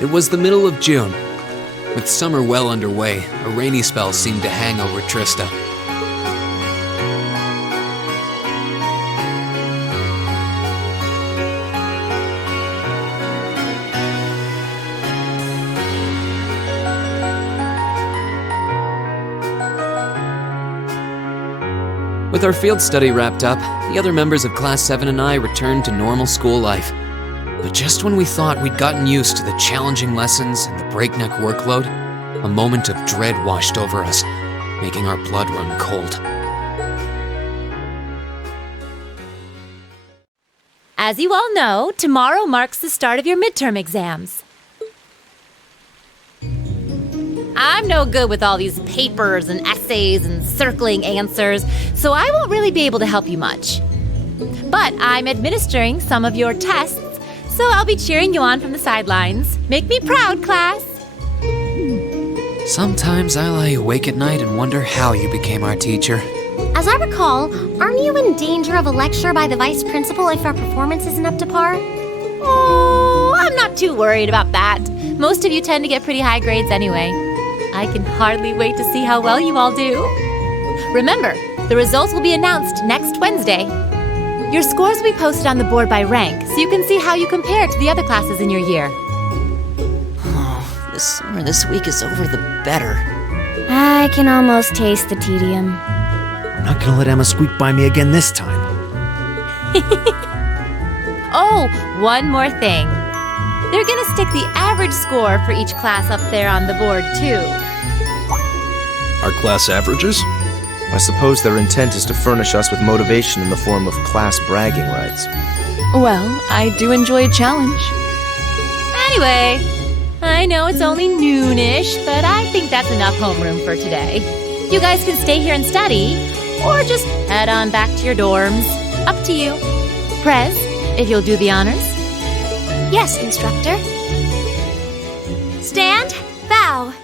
It was the middle of June. With summer well underway, a rainy spell seemed to hang over Trista. With our field study wrapped up, the other members of Class 7 and I returned to normal school life. But just when we thought we'd gotten used to the challenging lessons and the breakneck workload, a moment of dread washed over us, making our blood run cold. As you all know, tomorrow marks the start of your midterm exams. I'm no good with all these papers and essays and circling answers, so I won't really be able to help you much. But I'm administering some of your tests, so I'll be cheering you on from the sidelines. Make me proud, class! Sometimes I lie awake at night and wonder how you became our teacher. As I recall, aren't you in danger of a lecture by the vice principal if our performance isn't up to par? Oh, I'm not too worried about that. Most of you tend to get pretty high grades anyway. I can hardly wait to see how well you all do. Remember, the results will be announced next Wednesday. Your scores will be posted on the board by rank, so you can see how you compare to the other classes in your year. Oh, the sooner this week is over, the better. I can almost taste the tedium. I'm not gonna let Emma squeak by me again this time. Oh, one more thing. They're gonna stick the average score for each class up there on the board, too. Our class averages? I suppose their intent is to furnish us with motivation in the form of class bragging rights. Well, I do enjoy a challenge. Anyway, I know it's only noonish, but I think that's enough homeroom for today. You guys can stay here and study, or just head on back to your dorms. Up to you. Prez, if you'll do the honors. Yes, instructor. Stand, bow.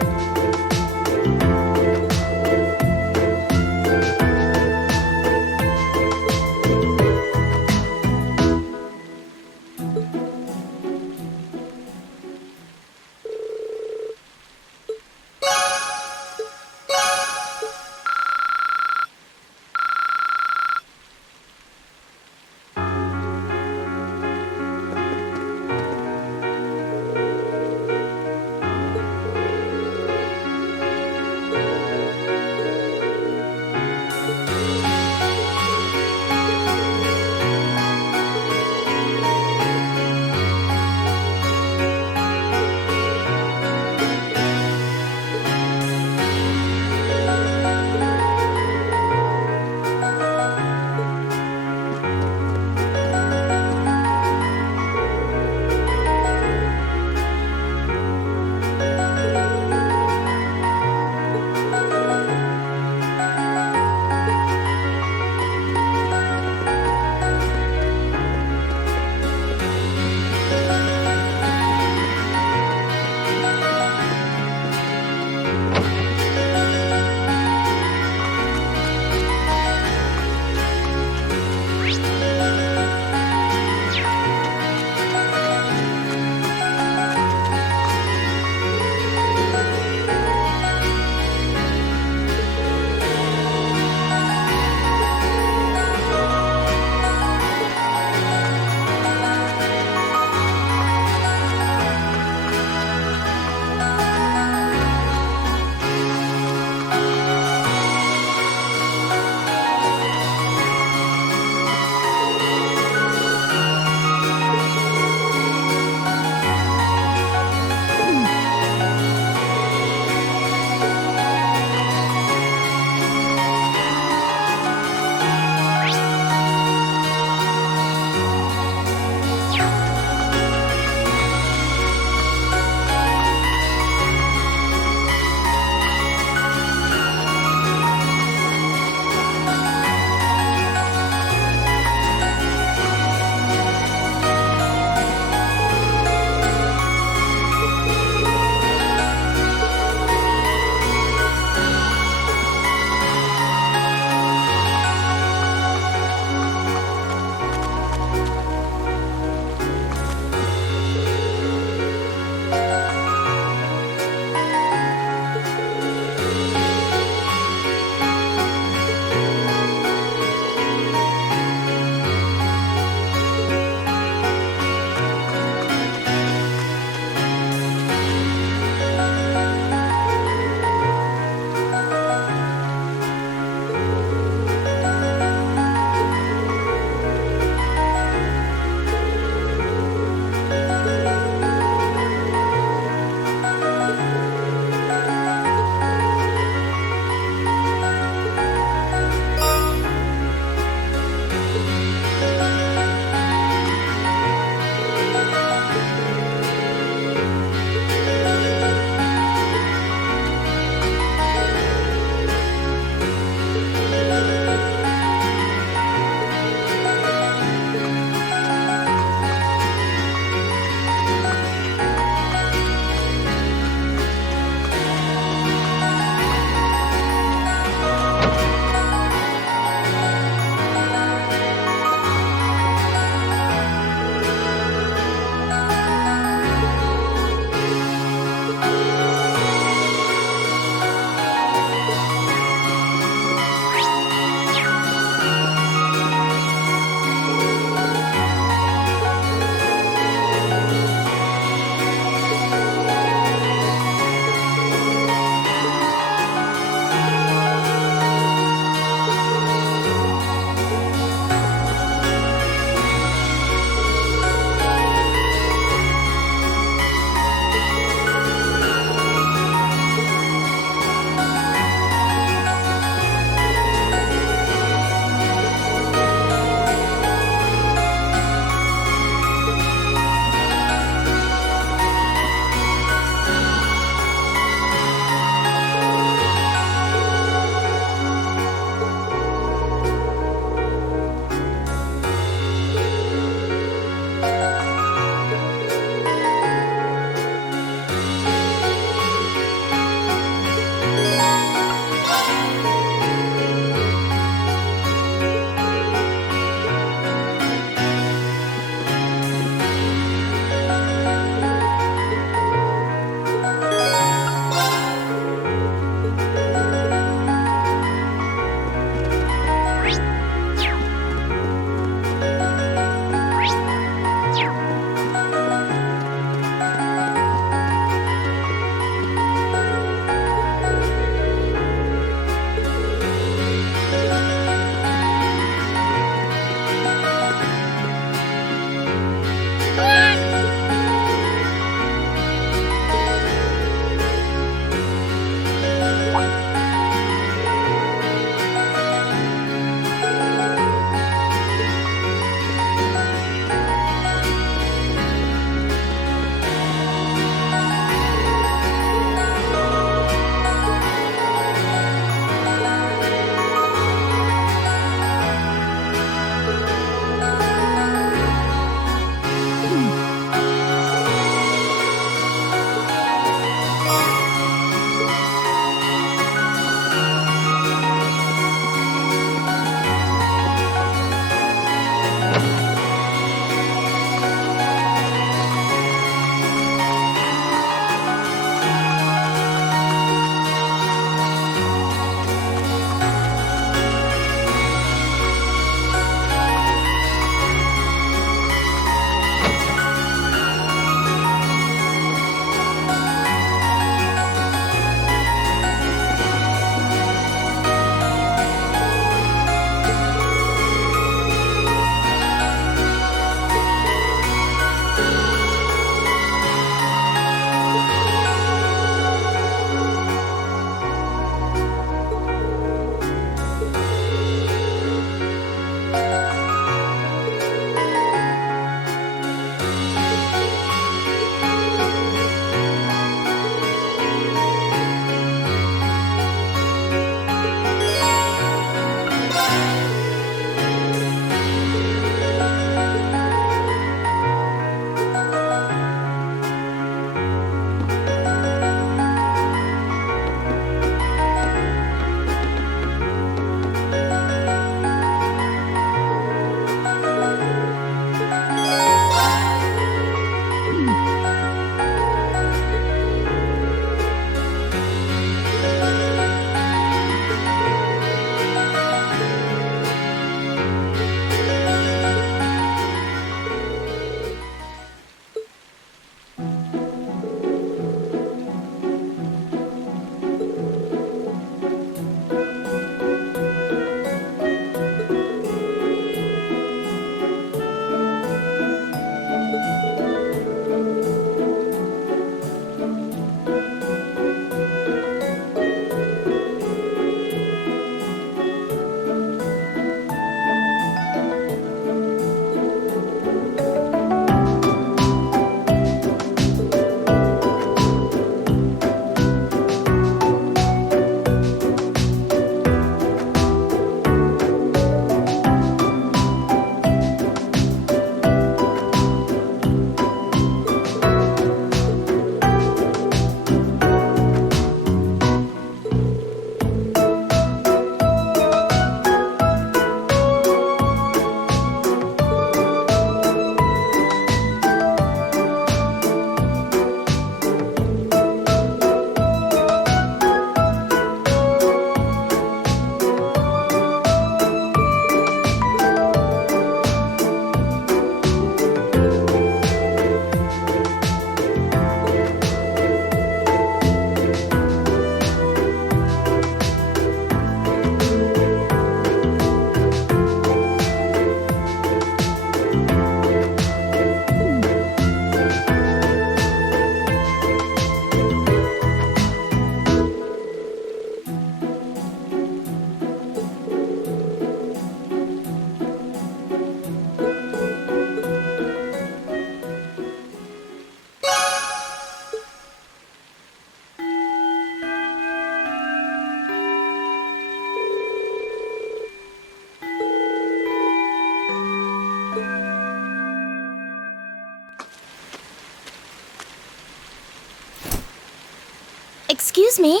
excuse me.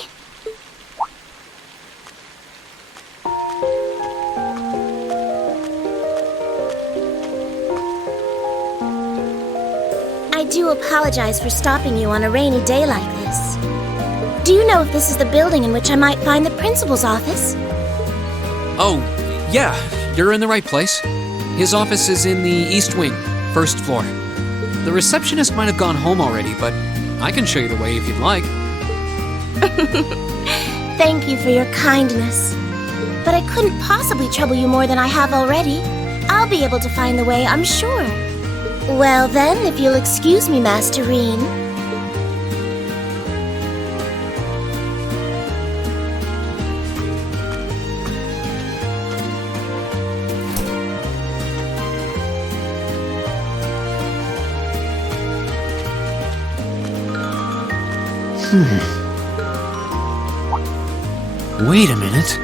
I do apologize for stopping you on a rainy day like this. Do you know if this is the building in which I might find the principal's office? Oh, yeah, you're in the right place. His office is in the East Wing, first floor. The receptionist might have gone home already, but I can show you the way if you'd like. Thank you for your kindness. But I couldn't possibly trouble you more than I have already. I'll be able to find the way, I'm sure. Well then, if you'll excuse me, Master Reen. Wait a minute.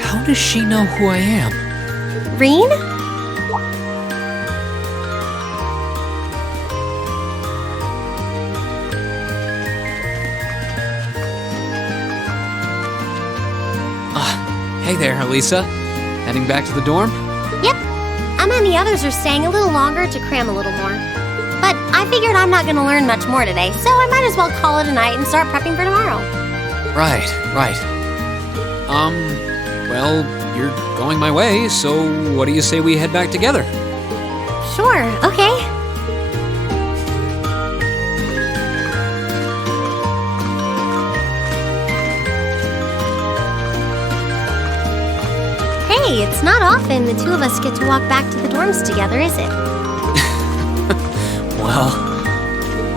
How does she know who I am? Reen? Hey there, Elisa. Heading back to the dorm? Yep. Emma and the others are staying a little longer to cram a little more. But I figured I'm not going to learn much more today, so I might as well call it a night and start prepping for tomorrow. Right. Well, you're going my way, so what do you say we head back together? Sure, okay. Hey, it's not often the two of us get to walk back to the dorms together, is it? Well,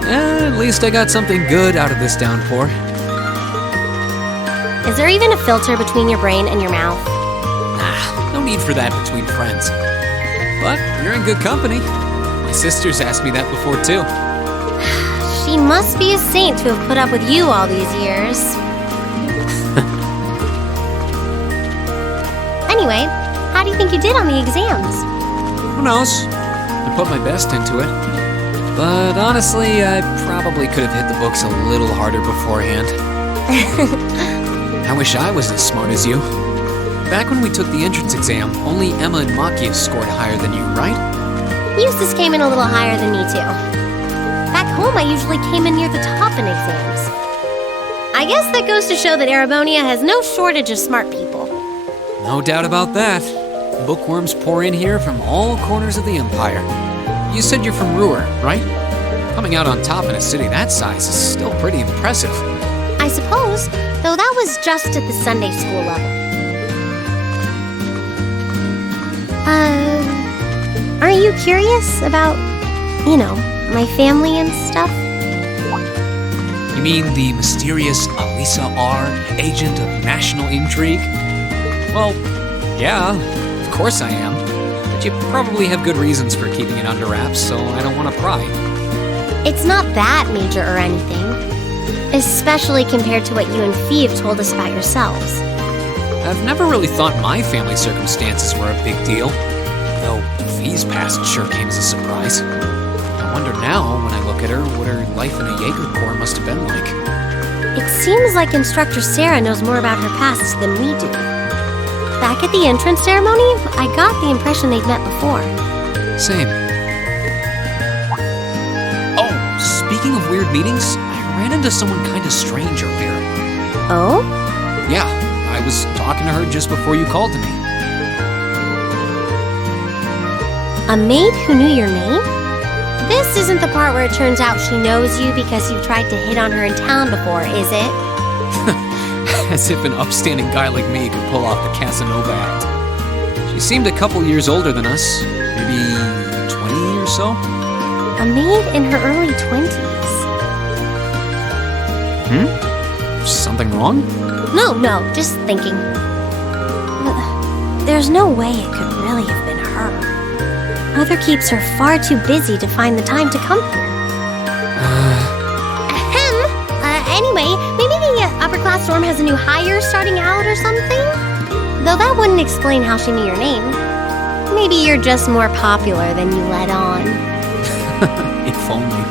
at least I got something good out of this downpour. Is there even a filter between your brain and your mouth? No need for that between friends. But you're in good company. My sister's asked me that before, too. She must be a saint to have put up with you all these years. Anyway, how do you think you did on the exams? Who knows? I put my best into it. But honestly, I probably could have hit the books a little harder beforehand. I wish I was as smart as you. Back when we took the entrance exam, only Emma and Makia scored higher than you, right? Eustace came in a little higher than me, too. Back home, I usually came in near the top in exams. I guess that goes to show that Arabonia has no shortage of smart people. No doubt about that. Bookworms pour in here from all corners of the Empire. You said you're from Ruhr, right? Coming out on top in a city that size is still pretty impressive. I suppose, though that was just at the Sunday school level. Aren't you curious about, my family and stuff? You mean the mysterious Elisa R., agent of national intrigue? Well, yeah, of course I am. But you probably have good reasons for keeping it under wraps, so I don't want to pry. It's not that major or anything. Especially compared to what you and Fee have told us about yourselves. I've never really thought my family circumstances were a big deal. Though Fee's past sure came as a surprise. I wonder now, when I look at her, what her life in a Jaeger Corps must have been like. It seems like Instructor Sarah knows more about her past than we do. Back at the entrance ceremony, I got the impression they'd met before. Same. Oh, speaking of weird meetings, I ran into someone kind of strange earlier. Oh? Yeah, I was talking to her just before you called to me. A maid who knew your name? This isn't the part where it turns out she knows you because you tried to hit on her in town before, is it? As if an upstanding guy like me could pull off the Casanova act. She seemed a couple years older than us, maybe 20 or so. A maid in her early 20s. Something wrong? No, just thinking. There's no way it could really have been her. Mother keeps her far too busy to find the time to come here. Anyway, maybe the upper-class dorm has a new hire starting out or something? Though that wouldn't explain how she knew your name. Maybe you're just more popular than you let on. If only.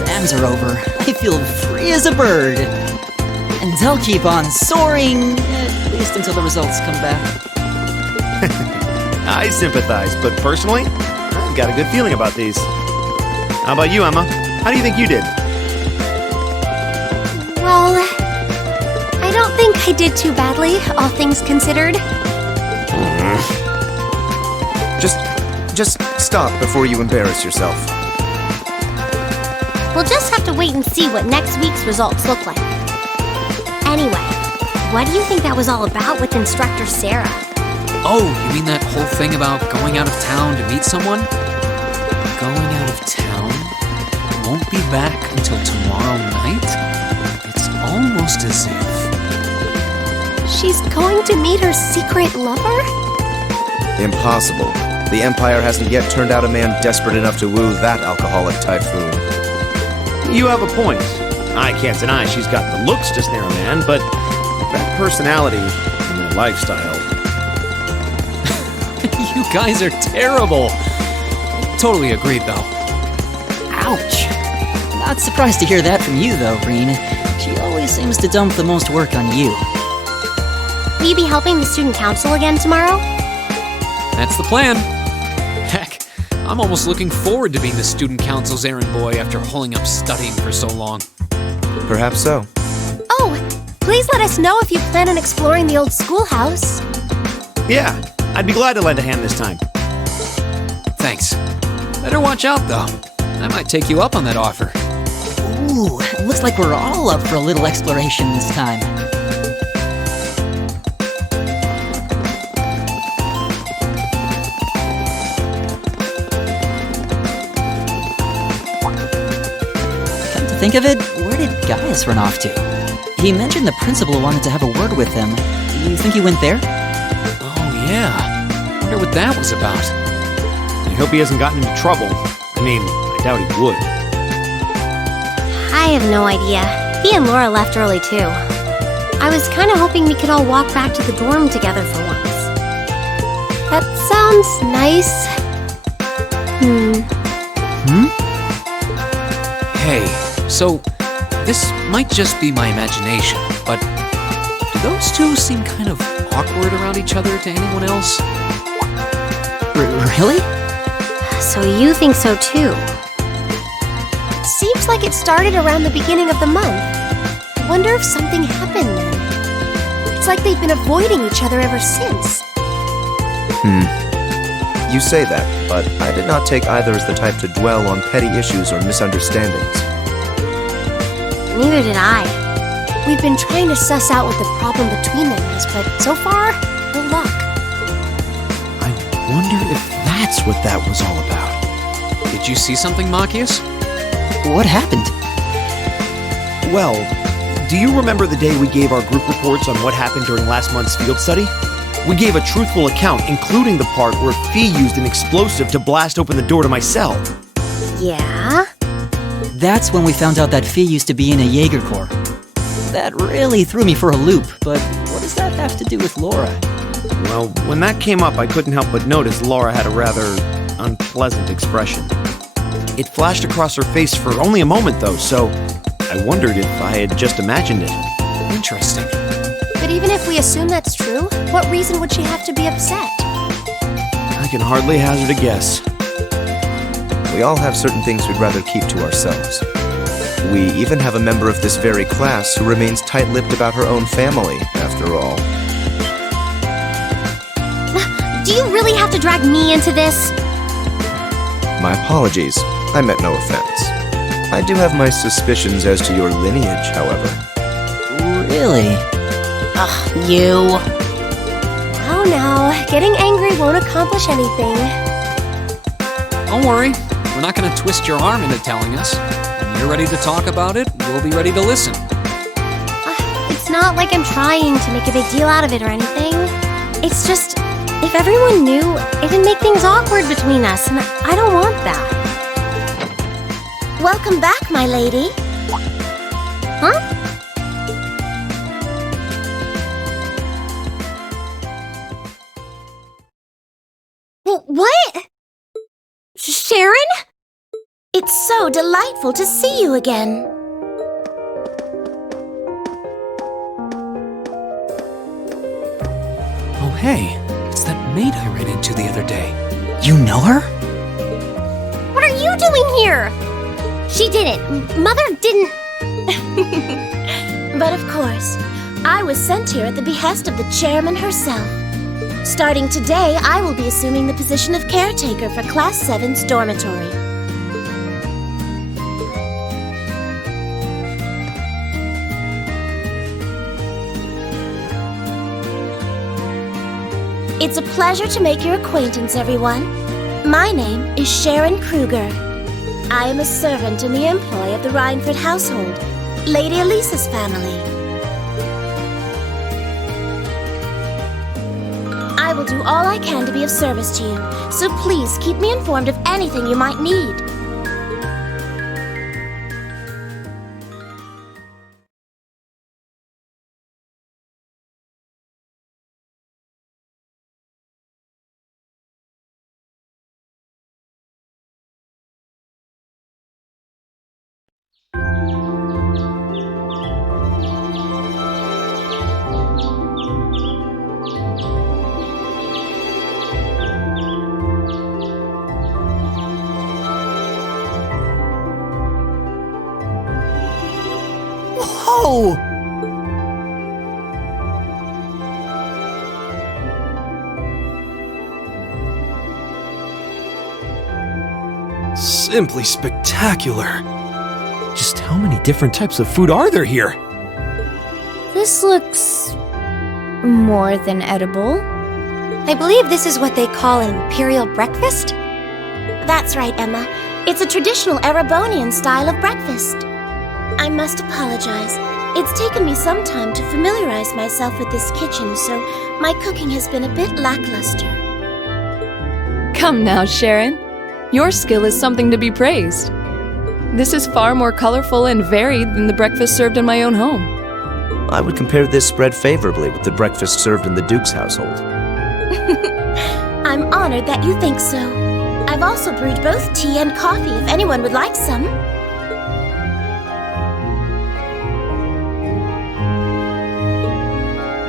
exams are over, I feel free as a bird. And I'll keep on soaring, at least until the results come back. I sympathize, but personally, I've got a good feeling about these. How about you, Emma? How do you think you did? Well, I don't think I did too badly, all things considered. Just stop before you embarrass yourself. We'll just have to wait and see what next week's results look like. Anyway, what do you think that was all about with Instructor Sarah? Oh, you mean that whole thing about going out of town to meet someone? Going out of town? Won't be back until tomorrow night? It's almost as if... She's going to meet her secret lover? Impossible. The Empire hasn't yet turned out a man desperate enough to woo that alcoholic typhoon. You have a point. I can't deny she's got the looks to snare a man, but that personality and that lifestyle... You guys are terrible. Totally agreed, though. Ouch. Not surprised to hear that from you, though, Green. She always seems to dump the most work on you. Will you be helping the student council again tomorrow? That's the plan. Heck, I'm almost looking forward to being the student council's errand boy after holding up studying for so long. Perhaps so. Oh, please let us know if you plan on exploring the old schoolhouse. Yeah, I'd be glad to lend a hand this time. Thanks. Better watch out, though. I might take you up on that offer. Ooh, looks like we're all up for a little exploration this time. Come to think of it, where did Gaius run off to? He mentioned the principal wanted to have a word with him. Do you think he went there? Oh, yeah. Wonder what that was about. I hope he hasn't gotten into trouble. I mean, I doubt he would. I have no idea. He and Laura left early too. I was kind of hoping we could all walk back to the dorm together for once. That sounds nice. Hey, so this might just be my imagination, but do those two seem kind of awkward around each other to anyone else? Really? So you think so too? Seems like it started around the beginning of the month. I wonder if something happened then. It's like they've been avoiding each other ever since. You say that, but I did not take either as the type to dwell on petty issues or misunderstandings. Neither did I. We've been trying to suss out what the problem between them is, but so far, no luck. I wonder if that's what that was all about. Did you see something, Machias? What happened? Well, do you remember the day we gave our group reports on what happened during last month's field study? We gave a truthful account, including the part where Fee used an explosive to blast open the door to my cell. Yeah? That's when we found out that Fee used to be in a Jaeger Corps. That really threw me for a loop, but what does that have to do with Laura? Well, when that came up, I couldn't help but notice Laura had a rather unpleasant expression. It flashed across her face for only a moment, though, so I wondered if I had just imagined it. Interesting. But even if we assume that's true, what reason would she have to be upset? I can hardly hazard a guess. We all have certain things we'd rather keep to ourselves. We even have a member of this very class who remains tight-lipped about her own family, after all. Do you really have to drag me into this? My apologies. I meant no offense. I do have my suspicions as to your lineage, however. Really? Ugh, you. Oh no, getting angry won't accomplish anything. Don't worry. We're not going to twist your arm into telling us. When you're ready to talk about it, we'll be ready to listen. It's not like I'm trying to make a big deal out of it or anything. It's just, if everyone knew, it'd make things awkward between us, and I don't want that. Welcome back, my lady. Huh? What? Sharon? It's so delightful to see you again. Oh hey, it's that maid I ran into the other day. You know her? What are you doing here? She didn't. Mother didn't. But of course, I was sent here at the behest of the chairman herself. Starting today, I will be assuming the position of caretaker for Class 7's dormitory. It's a pleasure to make your acquaintance, everyone. My name is Sharon Kruger. I am a servant in the employ of the Rhineford household, Lady Elisa's family. I will do all I can to be of service to you, so please keep me informed of anything you might need. Whoa! Simply spectacular. Just how many different types of food are there here? This looks more than edible. I believe this is what they call an imperial breakfast. That's right, Emma. It's a traditional Erebonian style of breakfast. I must apologize. It's taken me some time to familiarize myself with this kitchen, so my cooking has been a bit lackluster. Come now, Sharon. Your skill is something to be praised. This is far more colorful and varied than the breakfast served in my own home. I would compare this spread favorably with the breakfast served in the Duke's household. I'm honored that you think so. I've also brewed both tea and coffee if anyone would like some.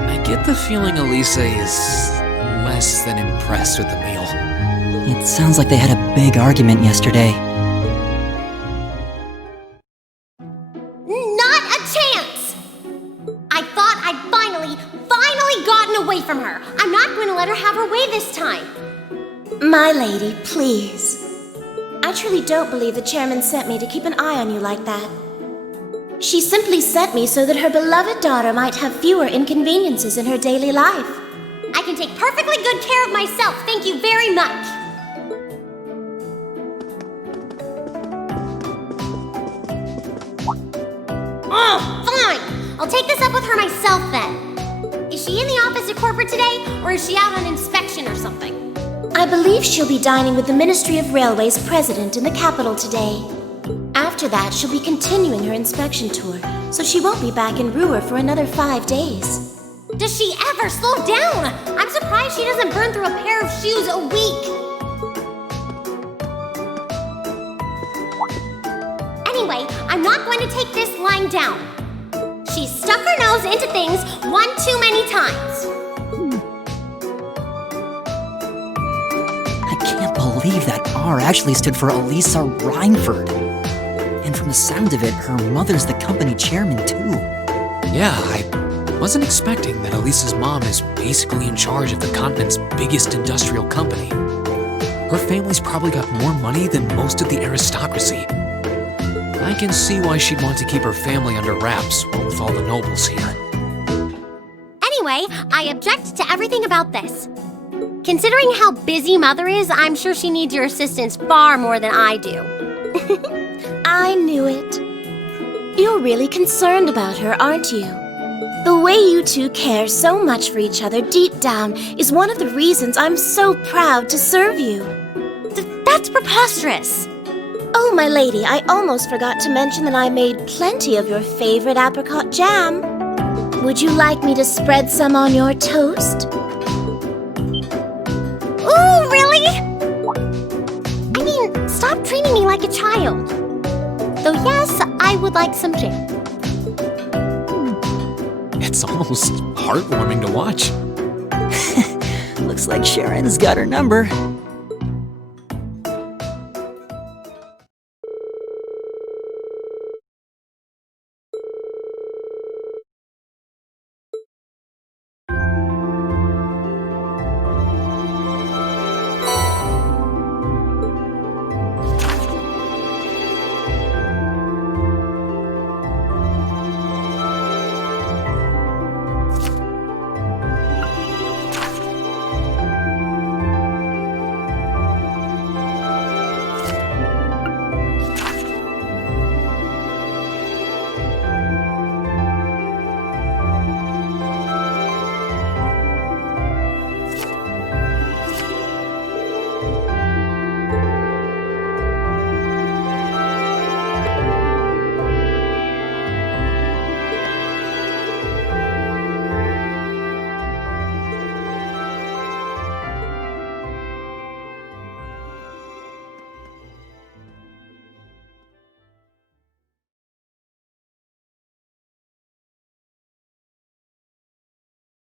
I get the feeling Elisa is less than impressed with the meal. It sounds like they had a big argument yesterday. Not a chance! I thought I'd finally gotten away from her. I'm not going to let her have her way this time. My lady, please. I truly don't believe the chairman sent me to keep an eye on you like that. She simply sent me so that her beloved daughter might have fewer inconveniences in her daily life. I can take perfectly good care of myself, thank you very much. Oh, fine! I'll take this up with her myself then. Is she in the office at corporate today, or is she out on inspection or something? I believe she'll be dining with the Ministry of Railways president in the capital today. After that, she'll be continuing her inspection tour, so she won't be back in Ruhr for another 5 days. Does she ever slow down? I'm surprised she doesn't burn through a pair of shoes a week. Anyway, I'm not going to take this lying down. She's stuck her nose into things one too many times. I can't believe that R actually stood for Elisa Rhineford. And from the sound of it, her mother's the company chairman too. Yeah, I wasn't expecting that Elisa's mom is basically in charge of the continent's biggest industrial company. Her family's probably got more money than most of the aristocracy. I can see why she'd want to keep her family under wraps, what with all the nobles here. Anyway, I object to everything about this. Considering how busy Mother is, I'm sure she needs your assistance far more than I do. I knew it. You're really concerned about her, aren't you? The way you two care so much for each other deep down is one of the reasons I'm so proud to serve you. That's preposterous. Oh, my lady, I almost forgot to mention that I made plenty of your favorite apricot jam. Would you like me to spread some on your toast? Ooh, really? I mean, stop Stop treating me like a child. Though yes, I would like some jam. It's almost heartwarming to watch. Looks like Sharon's got her number.